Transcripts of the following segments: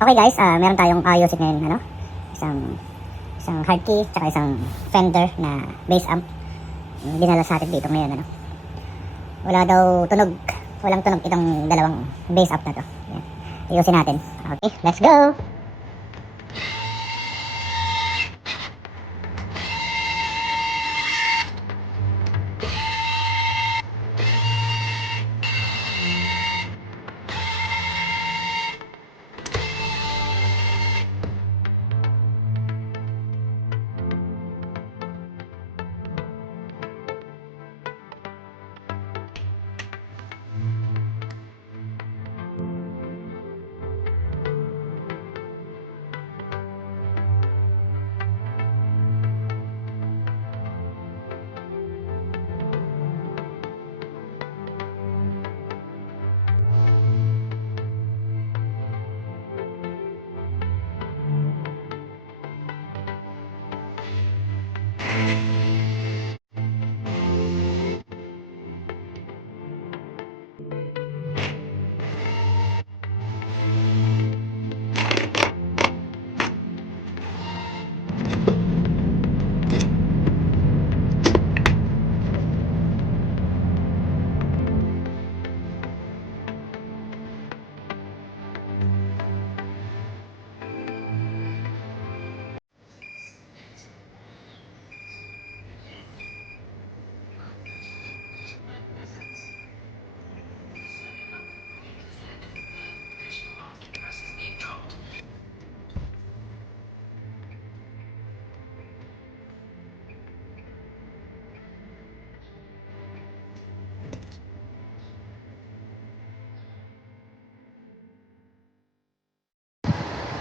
Okay guys, meron tayong ayusin ngayon, ano? Isang hard key, tsaka isang Fender na bass amp. Dinala sa atin dito ngayon, ano? Wala daw tunog, walang tunog itong dalawang bass amp na to. Yan. Ayusin natin. Okay, let's go!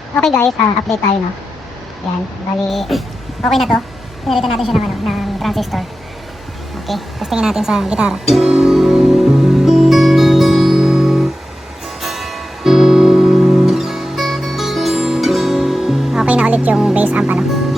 Okay guys, update tayo, no? Yan, bali, okay na to. Pinalitan natin siya ng, ng transistor. Okay, testingin natin sa gitara. Okay na ulit yung bass amp, ano?